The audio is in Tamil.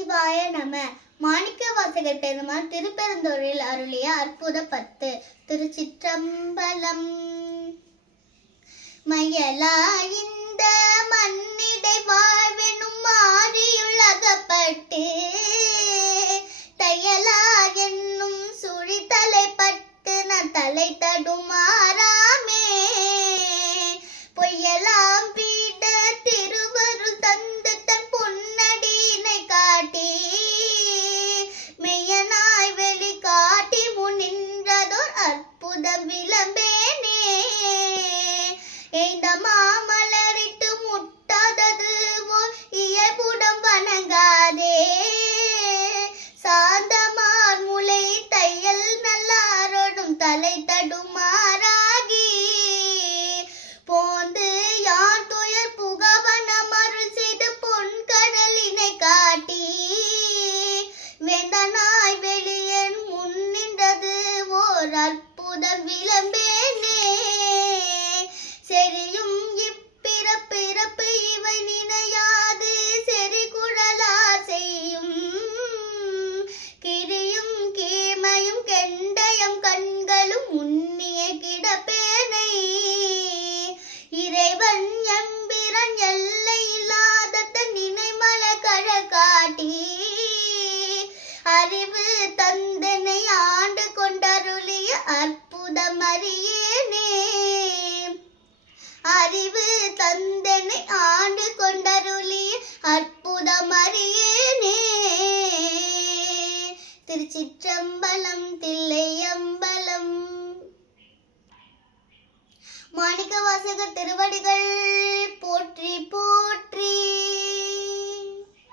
சிவாய நம. மாணிக்கவாசகர் பெருமாள் திருப்பெருந்துறையில் அருளிய அற்புத 10. திருச்சிற்றம்பலம். மயலா இந்த மண்ணிடை வாழ்வெனும் மாறியுள் அகப்பட்டு தையலா என்னும் சுழித்தலை பட்டு நான் தலை தடுமாறாமே பொய்யலாம் வீட திருவருள் தந்து தன் பொன்னடியினை காட்டி மெய்யனாய் வெளி காட்டி முன்னின்றதோர் அற்புதம் விளம்பேனே. இந்த மாமலரிட்டு முட்டாதது ஓர் இயல்புடம் வணங்காதே சாந்தமார் முளை தையல் நல்லாரோடும் தலை தடுமாறாகி போந்து யார் துயர் புகவனம் அருள் செய்து பொன் கடலினை காட்டி வேந்தனாய் வெளியன் முன்னின்றது ஓர் அற்புதம் விளம்பேனே. செறியும் இப்பிறப்பிறப்பு இவை நினையாது செறி குழலார் செய்யும் கிரியும் கீமையும் கெண்டயம் கண்களும் உன்னிய கிடப்பேனை இறைவன் எம்பிரன் எல்லை இல்லாத நினைமல கழ காட்டி அறிவு தந்தனை ஆண்டு கொண்டருளிய அற்புதம் அறியேனே. அறிவு தந்தனை ஆண்டு கொண்டருளிய அற்புதம் அறியே